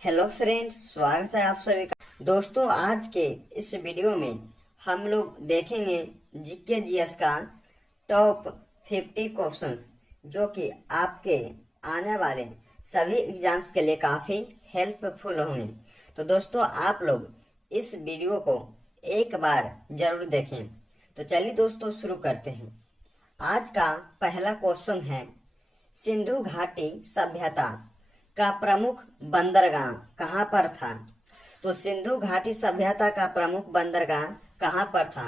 Hello friends, स्वागत है आप सभी का। दोस्तों, आज के इस वीडियो में हम लोग देखेंगे जीके जीएस का टॉप 50 क्वेश्चंस जो कि आपके आने वाले सभी एग्जाम्स के लिए काफ़ी हेल्पफुल होंगे। तो दोस्तों, आप लोग इस वीडियो को एक बार जरूर देखें। तो चलिए दोस्तों, शुरू करते हैं। आज का पहला क्वेश्चन है, सिंधु घाटी सभ्यता का प्रमुख बंदरगाह कहाँ पर था? तो सिंधु घाटी सभ्यता का प्रमुख बंदरगाह कहाँ पर था?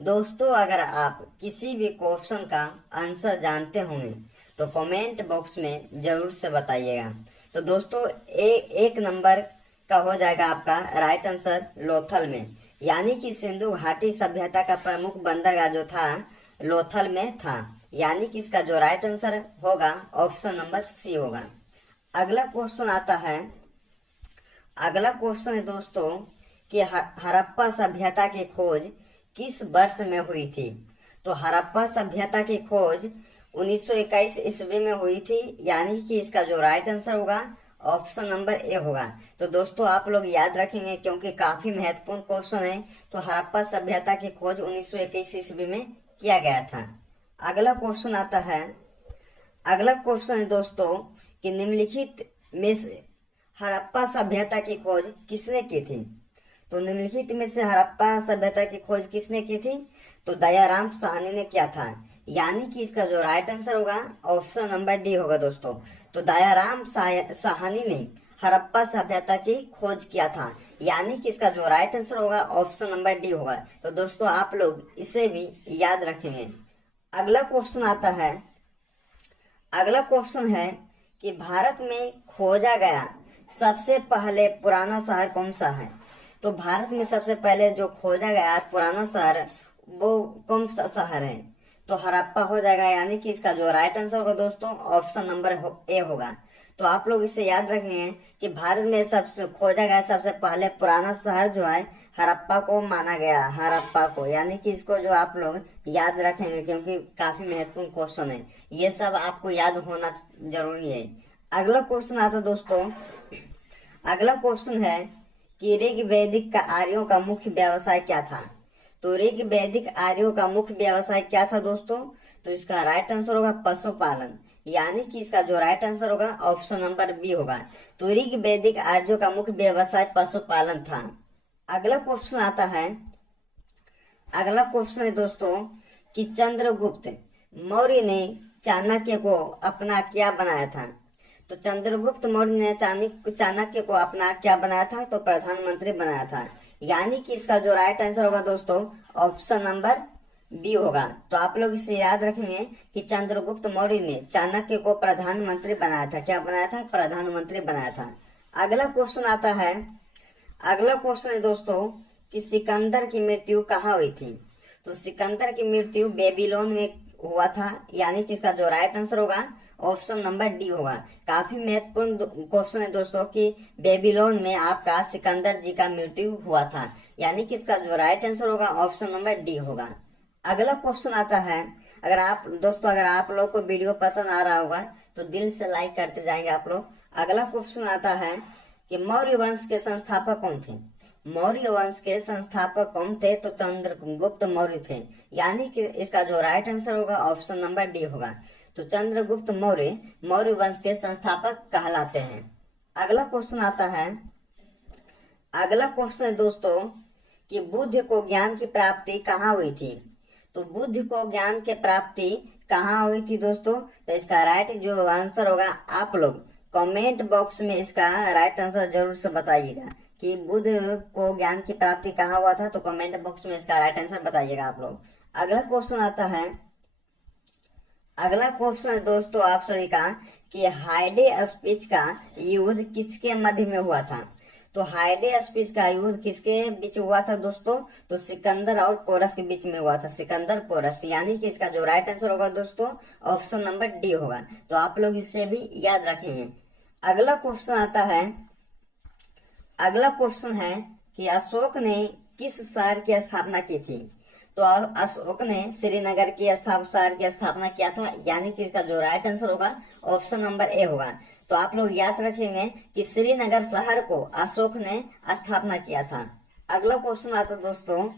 दोस्तों, अगर आप किसी भी क्वेश्चन का आंसर जानते होंगे तो कमेंट बॉक्स में जरूर से बताइएगा। तो दोस्तों, एक नंबर का हो जाएगा आपका राइट आंसर लोथल में, यानी कि सिंधु घाटी सभ्यता का प्रमुख बंदरगाह जो था लोथल में था, यानी कि इसका जो राइट आंसर होगा ऑप्शन नंबर सी होगा। अगला क्वेश्चन आता है, अगला क्वेश्चन है दोस्तों कि हड़प्पा सभ्यता की खोज किस वर्ष में हुई थी? तो हड़प्पा सभ्यता की खोज 1921 ईस्वी में हुई थी, यानी कि इसका जो राइट आंसर होगा ऑप्शन नंबर ए होगा। तो दोस्तों, आप लोग याद रखेंगे क्योंकि काफी महत्वपूर्ण क्वेश्चन है। तो हड़प्पा सभ्यता की खोज 1921 ईस्वी में किया गया था। अगला क्वेश्चन आता है, अगला क्वेश्चन है दोस्तों कि निम्नलिखित में से हड़प्पा सभ्यता की खोज किसने की थी? तो निम्नलिखित में से हड़प्पा सभ्यता की खोज किसने की थी? तो दयाराम साहनी ने किया था, यानी कि इसका जो राइट आंसर होगा ऑप्शन नंबर डी होगा दोस्तों। तो दयाराम साहनी ने हड़प्पा सभ्यता की खोज किया था, यानी कि इसका जो राइट आंसर होगा ऑप्शन नंबर डी होगा। तो दोस्तों, आप लोग इसे भी याद रखेंगे। अगला क्वेश्चन आता है, अगला क्वेश्चन है कि भारत में खोजा गया सबसे पहले पुराना शहर कौन सा है? तो भारत में सबसे पहले जो खोजा गया पुराना शहर वो कौन सा शहर है? तो हड़प्पा हो जाएगा, यानी कि इसका जो राइट आंसर होगा दोस्तों ऑप्शन नंबर ए होगा। तो आप लोग इसे याद रखेंगे कि भारत में सबसे खोजा गया सबसे पहले पुराना शहर जो है हड़प्पा को माना गया, हड़प्पा को, यानी कि इसको जो आप लोग याद रखेंगे क्योंकि काफी महत्वपूर्ण क्वेश्चन है, ये सब आपको याद होना जरूरी है। अगला क्वेश्चन आता दोस्तों, अगला क्वेश्चन है कि ऋग वैदिक का आर्यों का मुख्य व्यवसाय क्या था? तो ऋग वैदिक आर्यों का मुख्य व्यवसाय क्या था दोस्तों? तो इसका राइट आंसर होगा पशुपालन, यानी कि इसका जो राइट आंसर होगा ऑप्शन नंबर बी होगा। तो ऋग वैदिक आर्यों का मुख्य व्यवसाय पशुपालन था। अगला क्वेश्चन आता है, अगला क्वेश्चन है दोस्तों कि चंद्रगुप्त मौर्य ने चाणक्य को अपना क्या बनाया था? तो चंद्रगुप्त मौर्य ने चाणक्य को अपना क्या बनाया था? तो प्रधानमंत्री बनाया था, यानी कि इसका जो राइट आंसर होगा दोस्तों ऑप्शन नंबर बी होगा। तो आप लोग इसे याद रखेंगे कि चंद्रगुप्त मौर्य ने चाणक्य को प्रधानमंत्री बनाया था। क्या बनाया था? प्रधानमंत्री बनाया था। अगला क्वेश्चन आता है, अगला क्वेश्चन है दोस्तों कि सिकंदर की मृत्यु कहाँ हुई थी? तो सिकंदर की मृत्यु बेबीलोन में हुआ था, यानी कि इसका जो राइट आंसर होगा ऑप्शन नंबर डी होगा। काफी महत्वपूर्ण क्वेश्चन है दोस्तों कि बेबीलोन में आपका सिकंदर जी का मृत्यु हुआ था, यानी कि इसका जो राइट आंसर होगा ऑप्शन नंबर डी होगा। अगला क्वेश्चन आता है, अगर आप दोस्तों अगर आप लोग को वीडियो पसंद आ रहा होगा तो दिल से लाइक करते जाएंगे आप लोग। अगला क्वेश्चन आता है कि मौर्य वंश के संस्थापक कौन थे? मौर्य वंश के संस्थापक कौन थे? तो चंद्रगुप्त मौर्य थे, यानी कि इसका जो राइट आंसर होगा ऑप्शन नंबर डी होगा। तो चंद्रगुप्त मौर्य मौर्य वंश के संस्थापक कहलाते हैं। अगला क्वेश्चन आता है, अगला क्वेश्चन है दोस्तों कि बुद्ध को ज्ञान की प्राप्ति कहाँ हुई थी? तो बुद्ध को ज्ञान की प्राप्ति कहाँ हुई थी दोस्तों? तो इसका राइट जो आंसर होगा आप लोग कमेंट बॉक्स में इसका राइट आंसर जरूर से बताइएगा कि बुद्ध को ज्ञान की प्राप्ति कहाँ हुआ था। तो कमेंट बॉक्स में इसका राइट आंसर बताइएगा आप लोग। अगला क्वेश्चन आता है, अगला क्वेश्चन है दोस्तों आप सभी का कि हाइडे स्पीच का युद्ध किसके मध्य में हुआ था? तो हाइडे स्पीच का युद्ध किसके बीच हुआ था दोस्तों? तो सिकंदर और पोरस के बीच में हुआ था, सिकंदर पोरस, यानी कि इसका जो राइट आंसर होगा दोस्तों ऑप्शन नंबर डी होगा। तो आप लोग इसे भी याद रखेंगे। अगला क्वेश्चन आता है, अगला क्वेश्चन है कि अशोक ने किस शहर की स्थापना की थी? तो अशोक ने श्रीनगर की शहर की स्थापना किया था, यानी कि इसका जो राइट आंसर होगा ऑप्शन नंबर ए होगा। तो आप लोग याद रखेंगे कि श्रीनगर शहर को अशोक ने स्थापना किया था। अगला क्वेश्चन आता दोस्तों,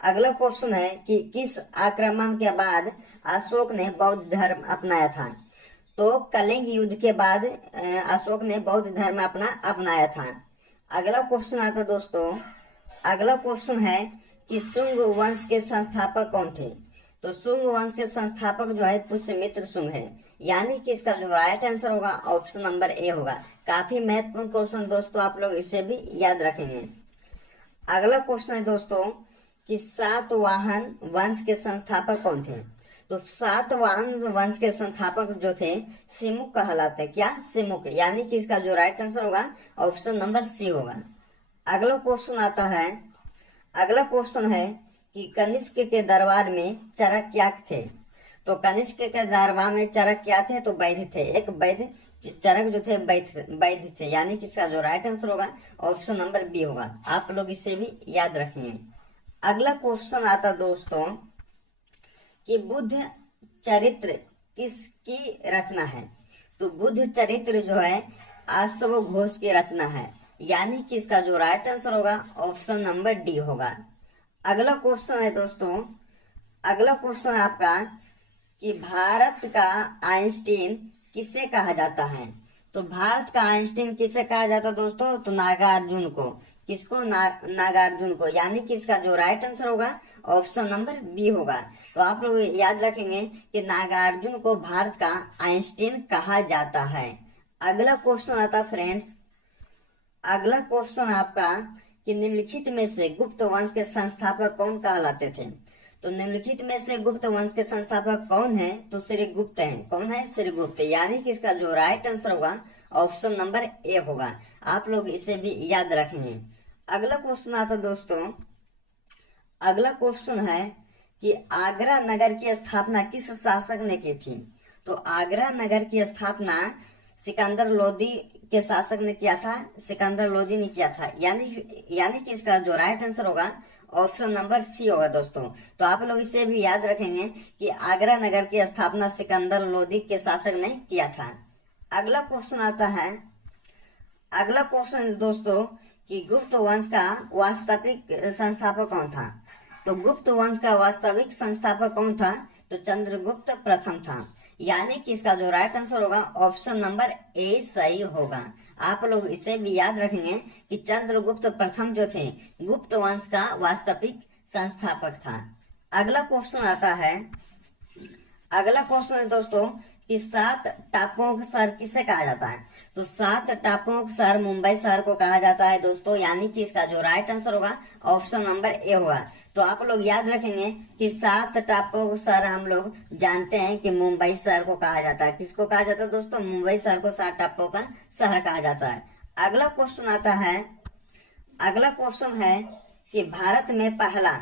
अगला क्वेश्चन है कि किस आक्रमण के बाद अशोक ने बौद्ध धर्म अपनाया था। तो कलिंग युद्ध के बाद अशोक ने बौद्ध धर्म अपनाया था। अगला क्वेश्चन आता दोस्तों, अगला क्वेश्चन है कि शुंग वंश के संस्थापक कौन थे। तो शुंग वंश के संस्थापक जो है पुष्यमित्र शुंग है, यानी कि इसका जो राइट आंसर होगा ऑप्शन नंबर ए होगा। काफी महत्वपूर्ण क्वेश्चन दोस्तों, आप लोग इसे भी याद रखेंगे। अगला क्वेश्चन है दोस्तों कि सातवाहन वंश के संस्थापक कौन थे। तो सातवाहन वंश के संस्थापक जो थे सिमुक कहलाते हैं। क्या? सिमुक, यानी कि इसका जो राइट आंसर होगा ऑप्शन नंबर सी होगा। अगला क्वेश्चन आता है, अगला क्वेश्चन है कि कनिष्क के दरबार में चरक क्या थे। तो कनिष्क के दरबार में चरक क्या थे? तो वैद्य थे। एक वैद्य चरक जो थे वैद्य थे, यानी कि इसका जो राइट आंसर होगा ऑप्शन नंबर बी होगा। आप लोग इसे भी याद रखेंगे। अगला क्वेश्चन आता दोस्तों कि बुद्ध चरित्र किसकी रचना है। तो बुद्ध चरित्र जो है अश्व घोष की रचना है, यानी कि इसका जो राइट आंसर होगा ऑप्शन नंबर डी होगा। अगला क्वेश्चन है दोस्तों, अगला क्वेश्चन आपका कि भारत का आइंस्टीन किसे कहा जाता है। तो भारत का आइंस्टीन किसे कहा जाता है दोस्तों? तो नागार्जुन को। किसको? नागार्जुन को, यानी कि इसका जो राइट आंसर होगा ऑप्शन नंबर बी होगा। तो आप लोग याद रखेंगे कि नागार्जुन को भारत का आइंस्टीन कहा जाता है। अगला क्वेश्चन आता फ्रेंड्स, अगला क्वेश्चन आपका कि निम्नलिखित में से गुप्त वंश के संस्थापक कौन कहलाते थे। तो निम्नलिखित में से गुप्त वंश के संस्थापक कौन है? तो श्रीगुप्त हैं। कौन है? श्रीगुप्त, यानी कि इसका जो राइट आंसर होगा ऑप्शन नंबर ए होगा। आप लोग इसे भी याद रखेंगे। अगला क्वेश्चन आता दोस्तों, अगला क्वेश्चन है कि आगरा नगर की स्थापना किस शासक ने की थी। तो आगरा नगर की स्थापना सिकंदर लोदी के शासक ने किया था। सिकंदर लोदी ने किया था, यानी कि इसका जो राइट आंसर होगा ऑप्शन नंबर सी होगा दोस्तों। तो आप लोग इसे भी याद रखेंगे कि आगरा नगर की स्थापना सिकंदर लोदी के शासक ने किया था। अगला क्वेश्चन आता है, अगला क्वेश्चन दोस्तों कि गुप्त वंश का वास्तविक संस्थापक कौन था। तो गुप्त वंश का वास्तविक संस्थापक कौन था? तो चंद्रगुप्त प्रथम था, यानी कि इसका जो राइट आंसर होगा ऑप्शन नंबर ए सही होगा। आप लोग इसे भी याद रखेंगे कि चंद्रगुप्त प्रथम जो थे गुप्त वंश का वास्तविक संस्थापक था। अगला क्वेश्चन आता है, अगला क्वेश्चन है दोस्तों कि 7 टापुओं का शहर किसे कहा जाता है। तो 7 टापुओं का शहर मुंबई शहर को कहा जाता है दोस्तों, यानी कि इसका जो राइट आंसर होगा ऑप्शन नंबर ए होगा। तो आप लोग याद रखेंगे कि 7 टापुओं का शहर हम लोग जानते हैं कि मुंबई शहर को कहा जाता है। किसको कहा जाता है दोस्तों? मुंबई शहर को 7 टापुओं का शहर कहा जाता है। अगला क्वेश्चन आता है, अगला क्वेश्चन है कि भारत में पहला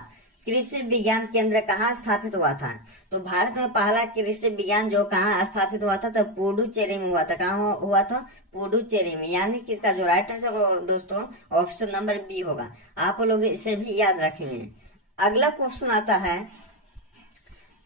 कृषि विज्ञान केंद्र कहाँ स्थापित हुआ था। तो भारत में पहला कृषि विज्ञान जो कहाँ स्थापित हुआ था, तो पुडुचेरी में हुआ था। कहाँ हुआ था? पुडुचेरी में, यानी कि इसका जो राइट आंसर दोस्तों ऑप्शन नंबर बी होगा। आप लोग इसे भी याद रखेंगे। अगला क्वेश्चन आता है,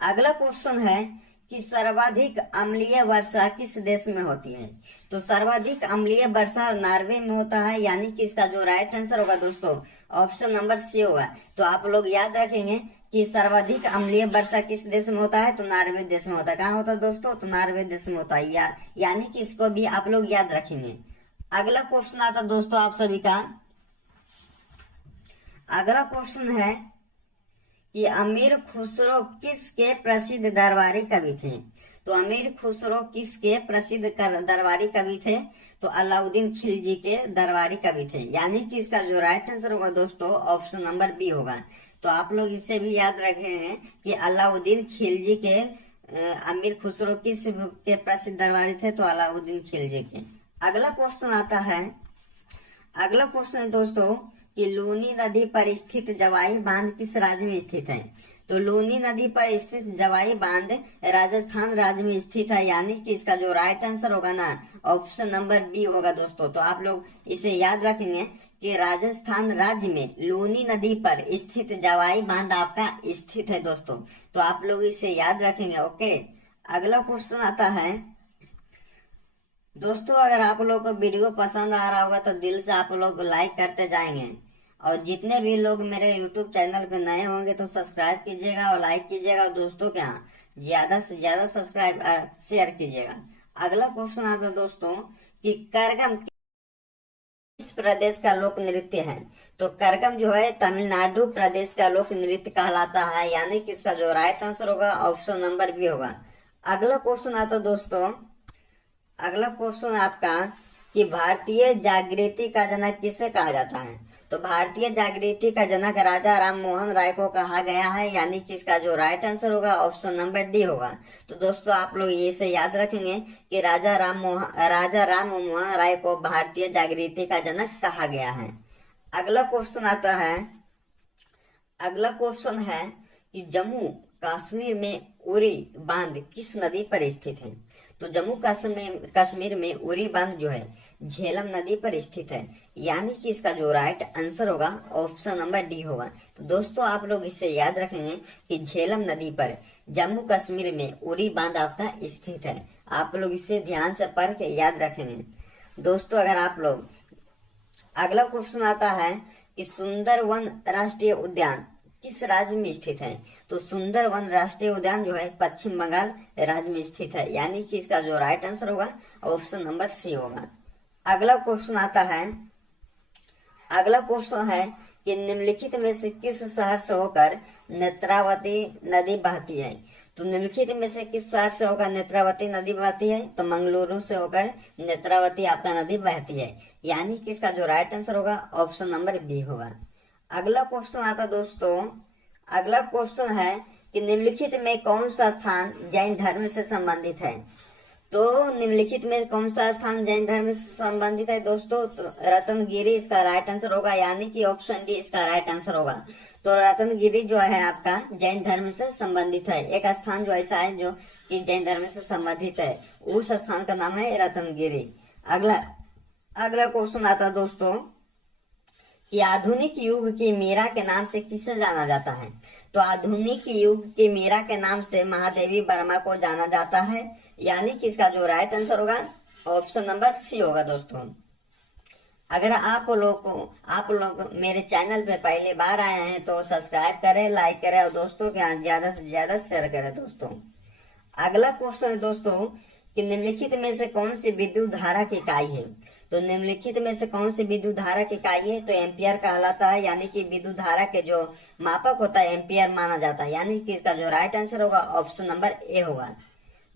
अगला क्वेश्चन है कि सर्वाधिक अम्लीय वर्षा किस देश में होती है। तो सर्वाधिक अम्लीय वर्षा नॉर्वे में होता है, यानी कि इसका जो राइट आंसर होगा दोस्तों ऑप्शन नंबर सी होगा। तो आप लोग याद रखेंगे कि सर्वाधिक अम्लीय वर्षा किस देश में होता है। तो नॉर्वे देश में होता है। कहाँ होता है दोस्तों? तो नॉर्वे देश में होता है, यानी कि इसको भी आप लोग याद रखेंगे। अगला क्वेश्चन आता दोस्तों आप सभी का, अगला क्वेश्चन है कि अमीर खुसरो किसके प्रसिद्ध दरबारी कवि थे। तो अमीर खुसरो किसके प्रसिद्ध दरबारी कवि थे। तो अलाउद्दीन खिलजी के दरबारी कवि थे, यानी कि इसका जो राइट आंसर होगा दोस्तों ऑप्शन नंबर बी होगा। तो आप लोग इसे भी याद रखेंगे कि अलाउद्दीन खिलजी के अमीर खुसरो किस के प्रसिद्ध दरबारी थे। तो अलाउद्दीन खिलजी के। अगला क्वेश्चन आता है, अगला क्वेश्चन है दोस्तों कि लूनी नदी पर स्थित जवाई बांध किस राज्य में स्थित है। तो लूनी नदी पर स्थित जवाई बांध राजस्थान राज्य में स्थित है, यानी कि इसका जो राइट आंसर होगा ना ऑप्शन नंबर बी होगा दोस्तों। तो आप लोग इसे याद रखेंगे कि राजस्थान राज्य में लूनी नदी पर स्थित जवाई बांध आपका स्थित है दोस्तों। तो आप लोग इसे याद रखेंगे। ओके, अगला क्वेश्चन आता है, दोस्तों अगर आप लोग को वीडियो पसंद आ रहा होगा तो दिल से आप लोग लाइक करते जाएंगे, और जितने भी लोग मेरे यूट्यूब चैनल पे नए होंगे तो सब्सक्राइब कीजिएगा और लाइक कीजिएगा, और दोस्तों के यहाँ ज्यादा से ज्यादा सब्सक्राइब शेयर कीजिएगा। अगला क्वेश्चन आता है दोस्तों कि करगम किस प्रदेश का लोक नृत्य है? तो करगम जो है तमिलनाडु प्रदेश का लोक नृत्य कहलाता है, यानी कि इसका जो राइट आंसर होगा ऑप्शन नंबर बी होगा। अगला क्वेश्चन आता दोस्तों, अगला क्वेश्चन आपका कि भारतीय जागृति का जनक किसे कहा जाता है? तो भारतीय जागृति का जनक राजा राम मोहन राय को कहा गया है, यानी कि इसका जो राइट आंसर होगा ऑप्शन नंबर डी होगा। तो दोस्तों आप लोग ये से याद रखेंगे कि राजा राम मोहन राय को भारतीय जागृति का जनक कहा गया है। अगला क्वेश्चन आता है, अगला क्वेश्चन है कि जम्मू कश्मीर में उरी बांध किस नदी पर स्थित है? तो जम्मू कश्मीर में उरी बांध जो है झेलम नदी पर स्थित है, यानी कि इसका जो राइट आंसर होगा ऑप्शन नंबर डी होगा। तो दोस्तों आप लोग इससे याद रखेंगे कि झेलम नदी पर जम्मू कश्मीर में उरी बांध आपका स्थित है। आप लोग इसे ध्यान से पढ़ के याद रखेंगे। दोस्तों अगर आप लोग, अगला क्वेश्चन आता है कि सुंदरवन राष्ट्रीय उद्यान किस राज्य में स्थित है? तो सुंदरवन राष्ट्रीय उद्यान जो है पश्चिम बंगाल राज्य में स्थित है, यानी कि इसका जो राइट आंसर होगा ऑप्शन नंबर सी होगा। अगला क्वेश्चन आता है, अगला क्वेश्चन है कि निम्नलिखित में से किस शहर से होकर नेत्रावती नदी बहती है? तो निम्नलिखित में से किस शहर से होकर नेत्रावती नदी बहती है? तो मंगलुरु से होकर नेत्रावती आपका नदी बहती है, यानी कि इसका जो राइट आंसर होगा ऑप्शन नंबर बी होगा। अगला क्वेश्चन आता दोस्तों, अगला क्वेश्चन है कि निम्नलिखित में कौन सा स्थान जैन धर्म से संबंधित है? तो निम्नलिखित में कौन सा स्थान जैन धर्म से संबंधित है दोस्तों? तो रत्नगिरी इसका राइट आंसर होगा, यानी कि ऑप्शन डी इसका राइट आंसर होगा। तो रत्नगिरी जो है आपका जैन धर्म से संबंधित है। एक स्थान जो ऐसा है जो कि जैन धर्म से संबंधित है, उस स्थान का नाम है रत्नगिरी। अगला क्वेश्चन आता दोस्तों कि आधुनिक युग की मीरा के नाम से किसे जाना जाता है? तो आधुनिक युग की मीरा के नाम से महादेवी वर्मा को जाना जाता है, यानी कि इसका जो राइट आंसर होगा ऑप्शन नंबर सी होगा। दोस्तों अगर आप लोग मेरे चैनल पे पहली बार आए हैं तो सब्सक्राइब करें, लाइक करें और दोस्तों के यहाँ ज्यादा से ज्यादा शेयर करें। दोस्तों अगला क्वेश्चन है दोस्तों कि निम्नलिखित में से कौन सी विद्युत धारा की इकाई है? तो निम्नलिखित में से कौन सी विद्युत धारा की इकाई है? तो एम्पियर कहलाता है, यानी कि विद्युत धारा के जो मापक होता है एम्पियर माना जाता है, यानी कि इसका जो राइट आंसर होगा ऑप्शन नंबर ए होगा।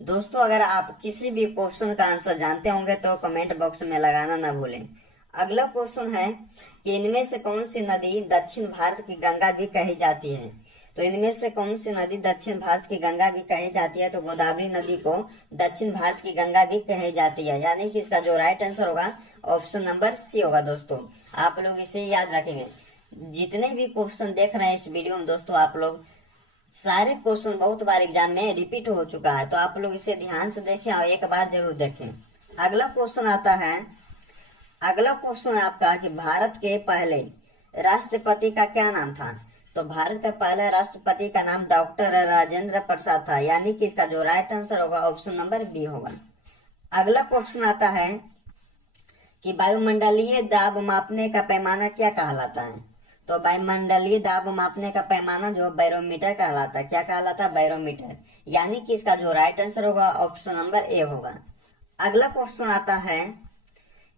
दोस्तों अगर आप किसी भी क्वेश्चन का आंसर जानते होंगे तो कमेंट बॉक्स में लगाना ना भूलें। अगला क्वेश्चन है कि इनमें से कौन सी नदी दक्षिण भारत की गंगा भी कही जाती है? तो इनमें से कौन सी नदी दक्षिण भारत की गंगा भी कही जाती है? तो गोदावरी नदी को दक्षिण भारत की गंगा भी कही जाती है, यानी कि इसका जो राइट आंसर होगा ऑप्शन नंबर सी होगा। दोस्तों आप लोग इसे याद रखेंगे। जितने भी क्वेश्चन देख रहे हैं इस वीडियो में दोस्तों, आप लोग सारे क्वेश्चन बहुत बार एग्जाम में रिपीट हो चुका है, तो आप लोग इसे ध्यान से देखें और एक बार जरूर देखें। अगला क्वेश्चन आता है, अगला क्वेश्चन है आपका कि भारत के पहले राष्ट्रपति का क्या नाम था? तो भारत का पहला राष्ट्रपति का नाम डॉक्टर राजेंद्र प्रसाद था, यानी कि इसका जो राइट आंसर होगा ऑप्शन नंबर बी होगा। अगला क्वेश्चन आता है कि वायुमंडलीय दाब मापने का पैमाना क्या कहलाता है? तो वायुमंडलीय दाब मापने का पैमाना जो बैरोमीटर कहलाता है, क्या कहलाता है? बैरोमीटर, यानी कि इसका जो राइट आंसर होगा ऑप्शन नंबर ए होगा। अगला क्वेश्चन आता है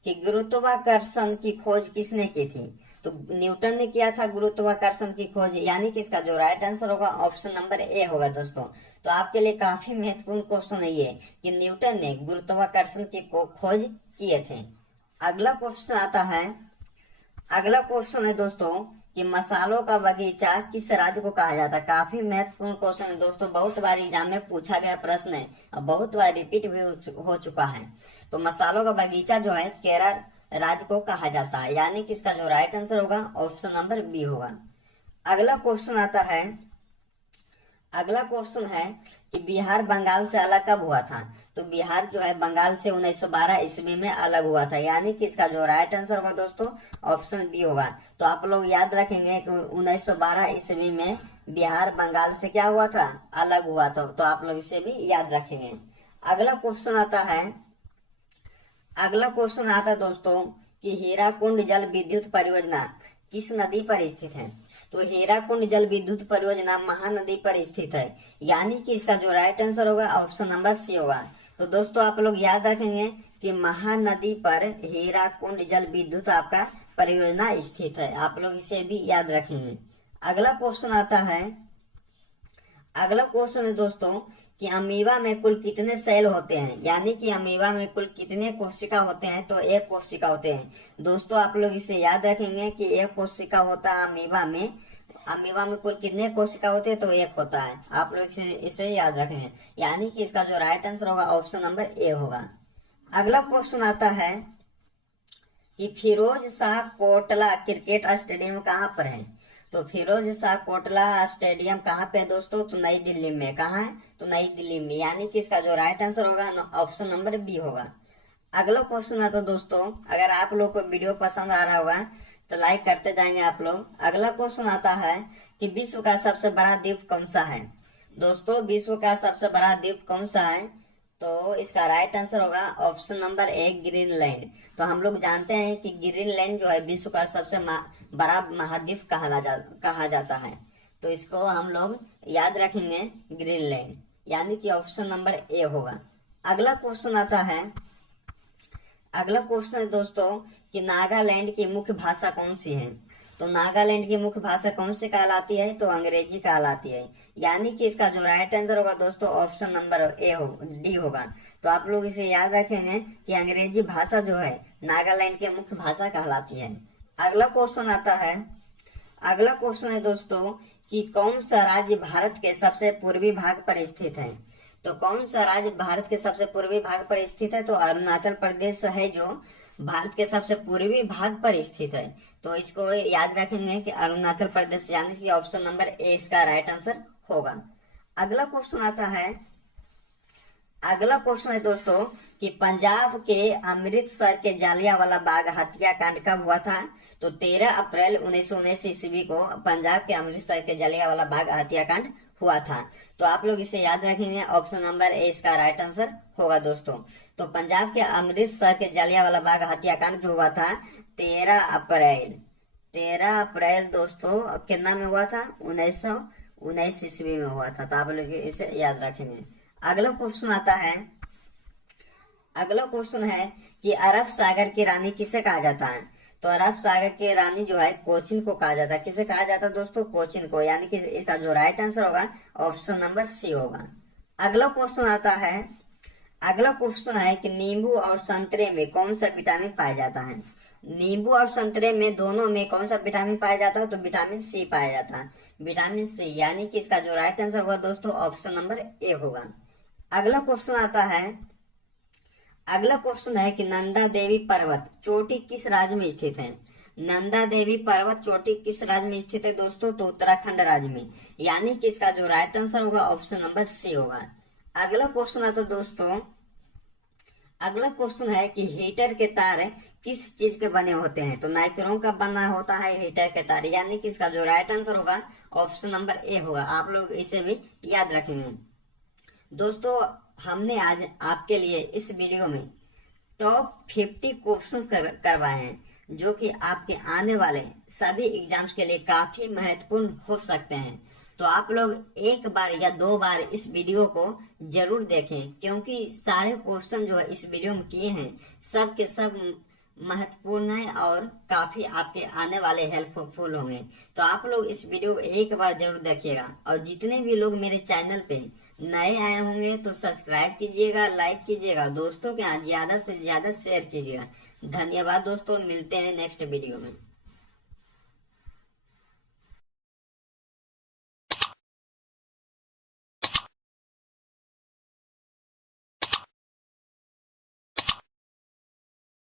कि गुरुत्वाकर्षण की खोज किसने की थी? तो न्यूटन ने किया था गुरुत्वाकर्षण की खोज, यानी कि इसका जो राइट आंसर होगा ऑप्शन नंबर ए होगा। दोस्तों तो आपके लिए काफी महत्वपूर्ण क्वेश्चन है ये कि न्यूटन ने गुरुत्वाकर्षण की खोज किए थे। अगला क्वेश्चन आता है, अगला क्वेश्चन है दोस्तों कि मसालों का बगीचा किस राज्य को कहा जाता है? काफी महत्वपूर्ण क्वेश्चन है दोस्तों, बहुत बार एग्जाम में पूछा गया प्रश्न है और बहुत बार रिपीट भी हो चुका है। तो मसालों का बगीचा जो है केरल राज्य को कहा जाता है, यानी कि इसका जो राइट आंसर होगा ऑप्शन नंबर बी होगा। अगला क्वेश्चन आता है, अगला क्वेश्चन है कि बिहार बंगाल से अलग कब हुआ था? तो बिहार जो है बंगाल से 1912 ईस्वी में अलग हुआ था, यानी कि इसका जो राइट आंसर होगा दोस्तों ऑप्शन बी होगा। तो आप लोग याद रखेंगे कि 1912 ईस्वी में बिहार बंगाल से क्या हुआ था? अलग हुआ था। तो आप लोग इसे भी याद रखेंगे। अगला क्वेश्चन आता है, अगला क्वेश्चन आता है दोस्तों कि हीराकुंड जल विद्युत परियोजना किस नदी पर स्थित है। तो हीराकुंड जल विद्युत परियोजना महानदी पर स्थित है, यानी कि इसका जो राइट आंसर होगा ऑप्शन नंबर सी होगा। तो दोस्तों आप लोग याद रखेंगे कि महानदी पर हीराकुंड जल विद्युत आपका परियोजना स्थित है, आप लोग इसे भी याद रखेंगे। अगला क्वेश्चन आता है, अगला क्वेश्चन है दोस्तों कि अमीबा में कुल कितने सेल होते हैं, यानी कि अमीबा में कुल कितने कोशिका होते हैं। तो एक कोशिका होते हैं। दोस्तों आप लोग इसे याद रखेंगे कि एक कोशिका होता है अमीबा में। अमीबा में कुल कितने कोशिका होते हैं, तो एक होता है। आप लोग इसे याद रखेंगे, यानी कि इसका जो राइट आंसर होगा ऑप्शन नंबर ए होगा। अगला क्वेश्चन आता है कि फिरोज शाह कोटला क्रिकेट स्टेडियम कहाँ पर है। तो फिरोज शाह कोटला स्टेडियम कहाँ पे है दोस्तों, तो नई दिल्ली में। कहाँ है, तो नई दिल्ली में, यानी कि इसका जो राइट आंसर होगा ऑप्शन नंबर बी होगा। अगला क्वेश्चन आता है दोस्तों, अगर आप लोग को वीडियो पसंद आ रहा होगा तो लाइक करते जाएंगे आप लोग। अगला क्वेश्चन आता है कि विश्व का सबसे बड़ा द्वीप कौन सा है। दोस्तों विश्व का सबसे बड़ा द्वीप कौन सा है, तो इसका राइट आंसर होगा ऑप्शन नंबर ए ग्रीनलैंड। तो हम लोग जानते हैं कि ग्रीनलैंड जो है विश्व का सबसे बड़ा महाद्वीप कहा जाता है। तो इसको हम लोग याद रखेंगे ग्रीनलैंड, यानी कि ऑप्शन नंबर ए होगा। अगला क्वेश्चन आता है, अगला क्वेश्चन है दोस्तों कि नागालैंड की मुख्य भाषा कौन सी है। तो नागालैंड की मुख्य भाषा कौन सी कहलाती है, तो अंग्रेजी कहलाती है, यानी कि इसका जो राइट आंसर होगा दोस्तों ऑप्शन नंबर डी होगा। तो आप लोग इसे याद रखेंगे कि अंग्रेजी भाषा जो है नागालैंड की मुख्य भाषा कहलाती है। अगला क्वेश्चन आता है, अगला क्वेश्चन है दोस्तों कि कौन सा राज्य भारत के सबसे पूर्वी भाग पर स्थित है। तो कौन सा राज्य भारत के सबसे पूर्वी भाग पर स्थित है, तो अरुणाचल प्रदेश है जो भारत के सबसे पूर्वी भाग पर स्थित है। तो इसको याद रखेंगे कि अरुणाचल प्रदेश, यानी कि ऑप्शन नंबर ए इसका राइट आंसर होगा। अगला क्वेश्चन आता है, अगला क्वेश्चन है दोस्तों कि पंजाब के अमृतसर के जालियांवाला बाग हत्याकांड कब हुआ था। तो 13 अप्रैल 1919 ईस्वी को पंजाब के अमृतसर के जालियांवाला बाग हत्याकांड हुआ था। तो आप लोग इसे याद रखेंगे, ऑप्शन नंबर ए इसका राइट आंसर होगा दोस्तों। तो पंजाब के अमृतसर के जालियांवाला बाग हत्याकांड जो हुआ था 13 अप्रैल दोस्तों कितना में हुआ था, 1919 ईस्वी में हुआ था। तो आप लोग इसे याद रखेंगे। अगला क्वेश्चन आता है, अगला क्वेश्चन है कि अरब सागर की रानी किसे कहा जाता है। तो अरब सागर की रानी जो है कोचिन को कहा जाता है। किसे कहा जाता है दोस्तों, कोचिन को, यानी कि इसका जो राइट आंसर होगा ऑप्शन नंबर सी होगा। अगला क्वेश्चन आता है, अगला क्वेश्चन है कि नींबू और संतरे में कौन सा विटामिन पाया जाता है। नींबू और संतरे में दोनों में कौन सा विटामिन पाया जाता है, तो विटामिन सी पाया जाता है, विटामिन सी, यानी कि इसका जो राइट आंसर होगा दोस्तों ऑप्शन नंबर ए होगा। अगला क्वेश्चन आता है, अगला क्वेश्चन है कि नंदा देवी पर्वत चोटी किस राज्य में स्थित है। नंदा देवी पर्वत चोटी किस राज्य में स्थित है दोस्तों, तो उत्तराखंड राज्य में, यानी कि इसका जो राइट आंसर होगा ऑप्शन नंबर सी होगा। अगला क्वेश्चन आता है दोस्तों, अगला क्वेश्चन है कि हीटर के तार किस चीज के बने होते हैं। तो नाइक्रोम का बना होता है हीटर के तार, यानी कि इसका जो राइट आंसर होगा ऑप्शन नंबर ए होगा। आप लोग इसे भी याद रखेंगे। दोस्तों हमने आज आपके लिए इस वीडियो में टॉप 50 क्वेश्चंस करवाए हैं, जो कि आपके आने वाले सभी एग्जाम्स के लिए काफी महत्वपूर्ण हो सकते हैं। तो आप लोग एक बार या 2 बार इस वीडियो को जरूर देखें, क्योंकि सारे क्वेश्चन जो है इस वीडियो में किए हैं सब के सब महत्वपूर्ण है और काफी आपके आने वाले हेल्पफुल होंगे। तो आप लोग इस वीडियो को एक बार जरूर देखिएगा, और जितने भी लोग मेरे चैनल पे नए आए होंगे तो सब्सक्राइब कीजिएगा, लाइक कीजिएगा, दोस्तों के यहाँ ज्यादा से ज्यादा शेयर कीजिएगा। धन्यवाद दोस्तों, मिलते हैं नेक्स्ट वीडियो में।